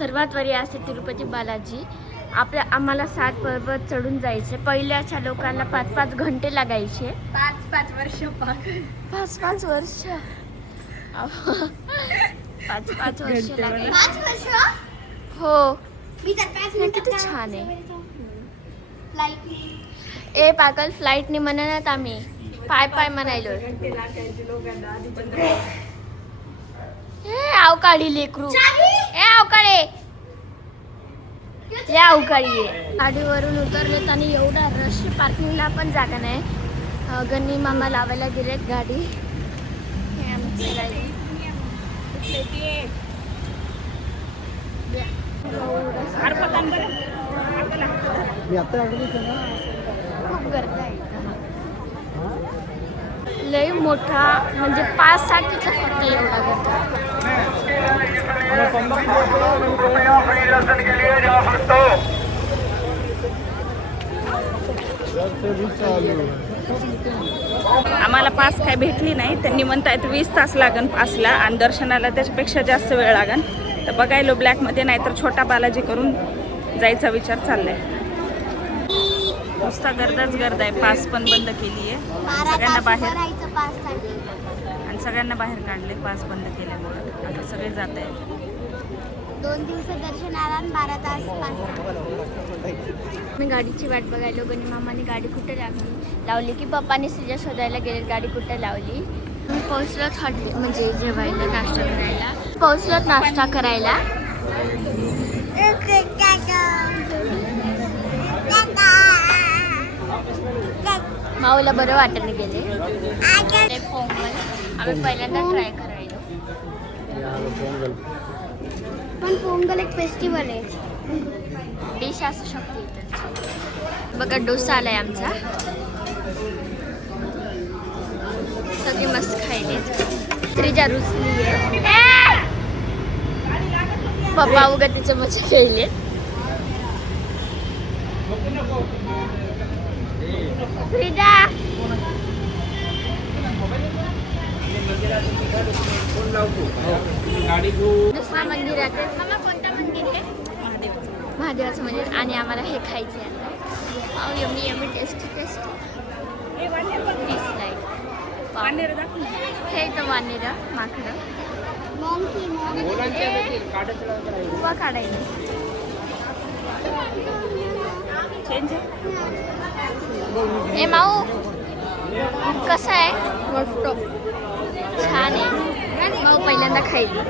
सर्वात वरी असते तिरुपती बालाजी. आम्हाला 7 पर्वत चढून जायचे. पहिल्याच्या लोकांना 5-5 घंटे लागायचे. 5-5 वर्ष 5-5 वर्ष 5-5 वर्ष लागले. 5 वर्ष हो. मी तर 5 किती छान आहे. फ्लाइट ए पागल फ्लाईटने म्हणत आम्ही पाय म्हणायलो. अवकाळी लेकरू. ए अवकाळी या अवकाळी आहे. गाडीवरून उतरलेत आणि एवढा रश, पार्किंगला पण जागा नाही. गणी मामा लावायला गेलेत गाडी. हे आमची गाडी. खूप गर्दी आहे इथं. लय मोठा म्हणजे 5-6 किलो फक्त एवढा गर्दी. आम्हाला पास काय भेटली नाही. त्यांनी म्हणतायत 20 तास लागन पासला आणि दर्शनाला त्याच्यापेक्षा जास्त वेळ लागन. तर बघायलो ब्लॅकमध्ये नाही तर छोटा बालाजी करून जायचा विचार चाललाय. नुसता गर्द आहे. पास पण बंद केली आहे सगळ्यांना बाहेर आणि सगळ्यांना बाहेर काढले पास बंद केल्यामुळे. आता सगळे जात आहेत. 2 दिवस दर्शनाला 12 तास मी गाडीची वाट बघायलो. गणी मामाने गाडी कुठे लावली की पप्पाने तिच्या शोधायला गेले गाडी कुठे लावली. मी पोहोचलोत हॉटेल म्हणजे जेवायला नाश्ता करायला. पोहोचलोत नाश्ता करायला. माऊला बरं वाटणे गेले. पोंगल आम्ही पहिल्यांदा ट्राय करायलो. पण पोंगल एक फेस्टिवल आहे. डिश असू शकते इथं. बघा डोसा आलाय आमचा. सगळे मस्त खायले. त्रिजा रुचली आहे. पप्पा उगा तिच्या मजा खेळले. त्रिजा दुसरा मंदिर आहे. मामा कोणतं मंदिर आहे? महादेवाचं मंदिर. आणि आम्हाला हे खायचं आहे. यम्मी यम्मी टेस्टी हे तर वानेर माकडं उभा काढायला. ए माऊ कसं आहे? छान आहे. माऊ पहिल्यांदा खायली.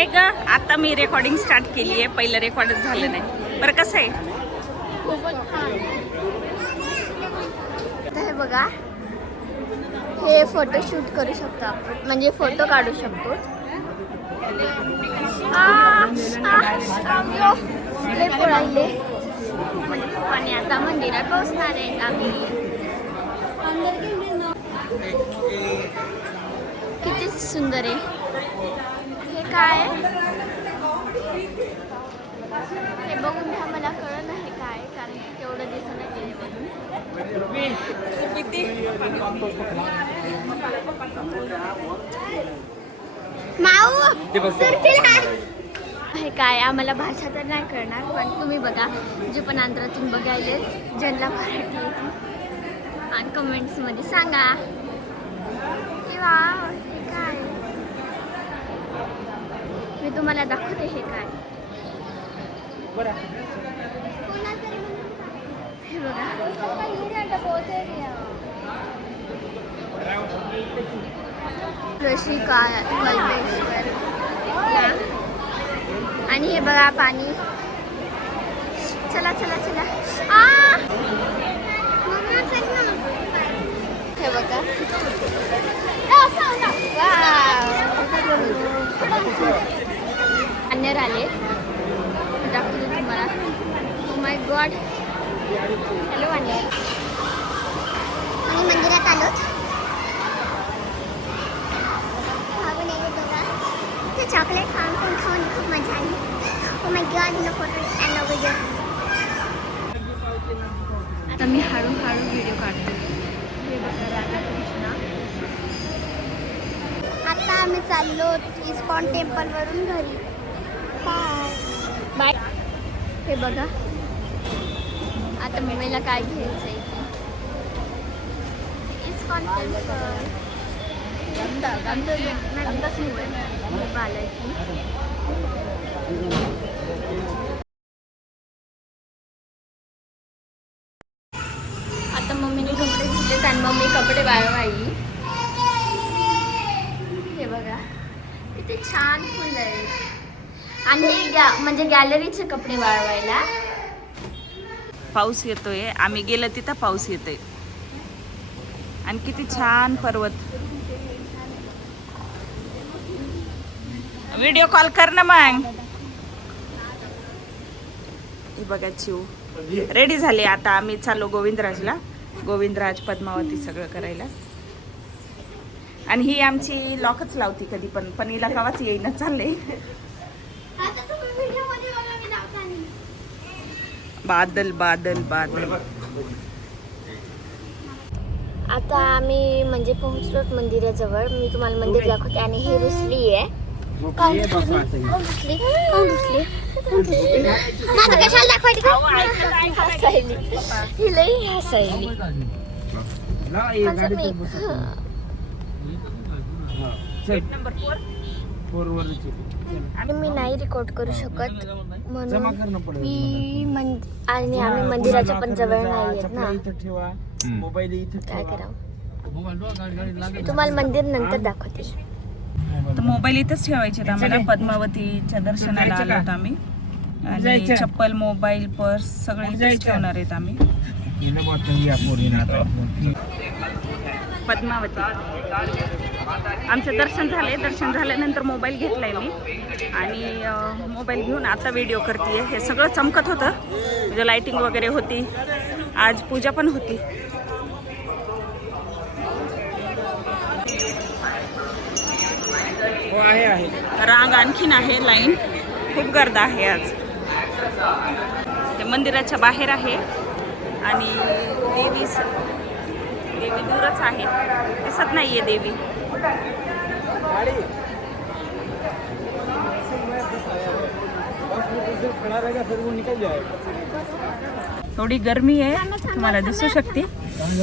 एक आता मी रेकॉर्डिंग स्टार्ट केली आहे. पहिलं रेकॉर्डच झालं नाही. बरं कसं आहे? हे बघा हे फोटोशूट करू शकतो आपण म्हणजे फोटो काढू शकतो. राहिले आणि आता मंदिरात पोहोचणार आहे आम्ही. किती सुंदर आहे. हे काय हे बघून घ्या. मला कळलं नाही काय कारण की तेवढं दिसत नाही म्हणून. हे काय आम्हाला भाषा तर नाही कळणार पण तुम्ही बघा जे पण आंध्रातून बघायले ज्यांना मराठी येते आणि कमेंट्समध्ये सांगा किंवा हे काय. मी तुम्हाला दाखवते हे काय. हे बघा ऋषी कल्पेश्वर आणि हे बघा पाणी. चला चला चला. हे बघा अन्यर आले दाखवते तुम्हाला. Oh my god. हॅलो अन्यर. आणि मंदिरात आलो. चॉकलेट खाऊन खूप मजा आली. Oh my god no photos and no videos. आता मी हळूहळू व्हिडिओ काढते. हे बघा राधाकृष्ण. आता आम्ही चाललो इस्कॉन टेम्पलवरून घरी. बाय. बाय. हे बघा आता मम्मीला काय घ्यायचं आहे इस्कॉन टेम्पल बालाजी. आता मम्मीने कपडे घेतले आणि मम्मी कपडे वाळवाई. हे बघा किती छान फुलं आहेत आणि हे म्हणजे गॅलरीचे कपडे वाळवायला. पाऊस येतोय, आम्ही गेलो तिथं पाऊस येतोय आणि किती छान पर्वत. व्हिडिओ कॉल कर ना मग. हे बघा चिव रेडी झाले. आता आम्ही चाललो गोविंदराजला. गोविंदराज पद्मावती सगळं करायला. आणि ही आमची लॉकच लावती कधी पण हिला कवाच येईना चालले. बादल बादल बादल. आता आम्ही म्हणजे पोहोचलोत मंदिराजवळ. मी तुम्हाला मंदिर दाखवते. आणि ही रुसली आहे. माझं कशाला दाखवायची हसायली ही लई हसायली. आणि मी नाही रेकॉर्ड करू शकत म्हणून मी आणि आम्ही मंदिराच्या पण जवळ नाही आहेत ना. काय करावं तुम्हाला मंदिर नंतर दाखवते. तर मोबाईल इथंच ठेवायचे आम्हाला. पद्मावतीच्या दर्शनाला आलो होतो आम्ही. आणि चप्पल मोबाईल पर्स सगळे इथेच ठेवणार आहेत आम्ही. पद्मावती आमचं दर्शन झालंय. दर्शन झाल्यानंतर मोबाईल घेतलाय मी आणि मोबाईल घेऊन आता व्हिडिओ करते. हे सगळं चमकत होतं म्हणजे लाइटिंग वगैरे होती. आज पूजा पण होती. रांग आणखीन आहे. लाईन खूप गर्दी आहे आज. ते मंदिराच्या बाहेर आहे आणि देवी दूरच आहे. दिसत नाहीये देवी. थोडी गरमी आहे तुम्हाला दिसू शकते. बाबा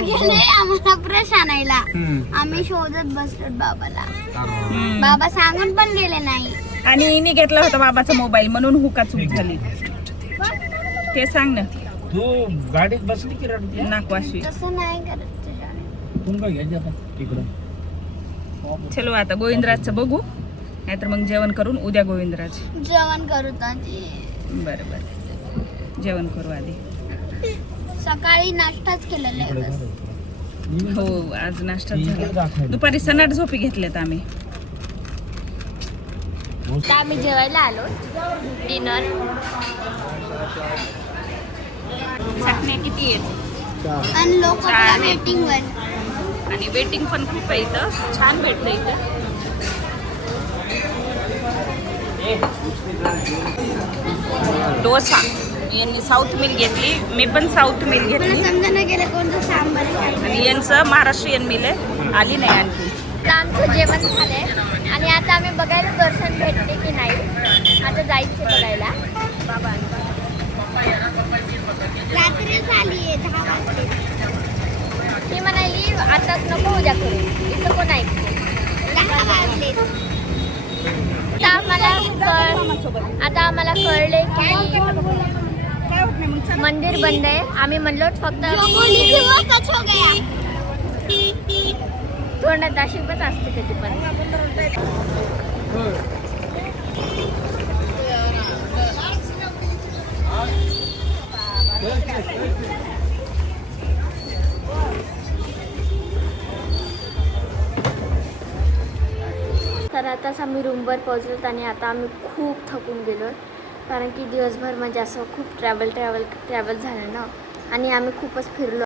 गेले आम्हाला ब्रश आणायला. आम्ही शोधत बसलो बाबाला. बाबा सांगून पण गेले नाही. आणि हिने घेतला होता बाबाचा मोबाईल म्हणून हुका चूक झाली. ते सांग ना. तू गाडीत बसली की रडते? नाकवाशी. तसं नाही करत. तुमका घ्यायचं आता इकडं. चलो आता गोविंदराजचं बघू. नाहीतर मग जेवण करून उद्या गोविंदराज. जेवण करू आधी. बरं बरं जेवण करू आधी. सकाळी नाश्ताच केलेला आहे. हो आज नाश्ता झाला. दुपारी सनाट झोपी घेतल्यात आम्ही. आता आम्ही जेवायला आलो. डिनर. चटण्या किती आहेत आणि लोक वेटिंग वर. आणि वेटिंग पण खूप आहे इथं. छान भेटतं इथं. डोसा यांनी साऊथ मिल घेतली. मी पण साऊथ मिल घेतली. समजा नाही गेलं कोणतं सांबार. आणि यांचं महाराष्ट्रीयन मिल आहे. आली नाही आणखी. आता आमचं जेवण झालंय आणि आता आम्ही बघायला दर्शन भेटले की नाही. आता जायचं बघायला. बाबा रात्री झाली आहे 10 वाजता. ती म्हणाली आताच नको उद्या करू. इथं कोण ऐकते. 10 वाजले. आता आम्हाला कळले की मंदिर बंद आहे. आम्ही म्हणलो फक्त तोंडात अशीपच असते कधी पण. तर आताच आम्ही रूमवर पोहोचलो आणि आता आम्ही खूप थकून गेलो. कारण की दिवसभर म्हणजे असं खूप ट्रॅव्हल झालं ना. आणि आम्ही खूपच फिरलो.